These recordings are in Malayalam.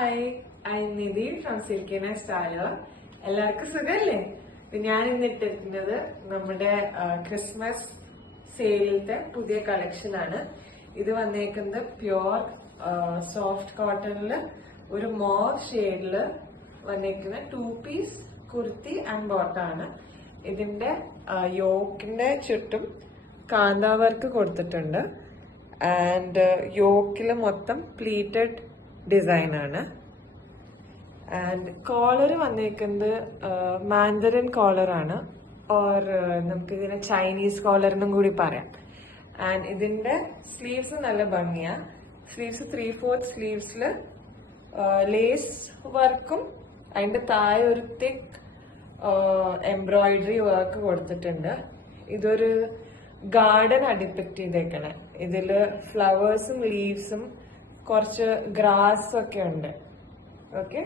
Hi, I Nidhi from silky nest styler. എല്ലാവർക്കും സുഖല്ലേ? ഞാൻ ഇന്നിട്ടിരിക്കുന്നത് നമ്മുടെ ക്രിസ്മസ് സെയിലിലത്തെ പുതിയ കളക്ഷൻ ആണ്. ഇത് വന്നേക്കുന്നത് പ്യോർ സോഫ്റ്റ് കോട്ടണില് ഒരു മോവ് ഷെയ്ഡില് വന്നേക്കുന്ന 2 പീസ് കുർത്തി ആൻഡ് ബോട്ടാണ്. ഇതിന്റെ യോക്കിന്റെ ചുറ്റും കാന്താ വർക്ക് കൊടുത്തിട്ടുണ്ട്. ആൻഡ് യോക്കില് മൊത്തം പ്ലീറ്റഡ് ഡിസൈൻ ആണ്. ആൻഡ് കോളർ വന്നേക്കുന്നത് മാൻഡറിൻ കോളർ ആണ്, ഓർ നമുക്ക് ഇതിനെ ചൈനീസ് കോളർ എന്നും കൂടി പറയാം. ആൻഡ് ഇതിന്റെ സ്ലീവ്സ് നല്ല ഭംഗിയാ. സ്ലീവ്സ് 3/4 സ്ലീവ്സില് ലേസ് വർക്കും അതിന്റെ താഴെ ഒരു തിക്ക് എംബ്രോയിഡറി വർക്ക് കൊടുത്തിട്ടുണ്ട്. ഇതൊരു ഗാർഡൻ ഡിപ്പിക്ട് ചെയ്തേക്കണേ. ഇതില് ഫ്ലവേഴ്സും ലീവ്സും കുറച്ച് ഗ്രാസ് ഒക്കെ ഉണ്ട്. ഓക്കെ,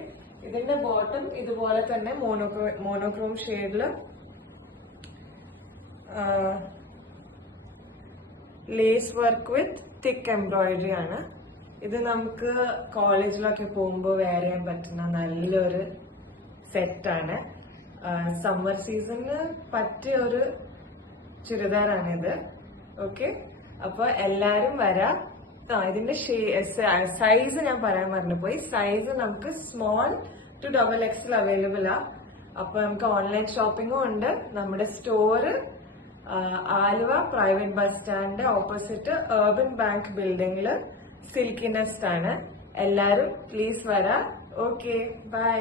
ഇതിന്റെ ബോട്ടം ഇതുപോലെ തന്നെ മോണോക്രോം ഷെയ്ഡില് lace work with thick embroidery ആണ്. ഇത് നമുക്ക് കോളേജിലൊക്കെ പോകുമ്പോൾ വെയർ ചെയ്യാൻ പറ്റുന്ന നല്ലൊരു സെറ്റാണ്. സമ്മർ സീസണിന് പറ്റിയ ഒരു ചുരിദാറാണിത്. ഓക്കെ, അപ്പൊ എല്ലാരും വരാം. ഇതിന്റെ സൈസ് ഞാൻ പറയാൻ മറന്നുപോയി. സൈസ് നമുക്ക് സ്മോൾ ടു XXL അവൈലബിൾ ആ. അപ്പൊ നമുക്ക് ഓൺലൈൻ ഷോപ്പിംഗും ഉണ്ട്. നമ്മുടെ store Aluva private bus stand opposite urban bank ബിൽഡിംഗില് സിൽക്കി നെസ്റ്റ് ആണ്. എല്ലാരും പ്ലീസ് വരാം. Okay, by.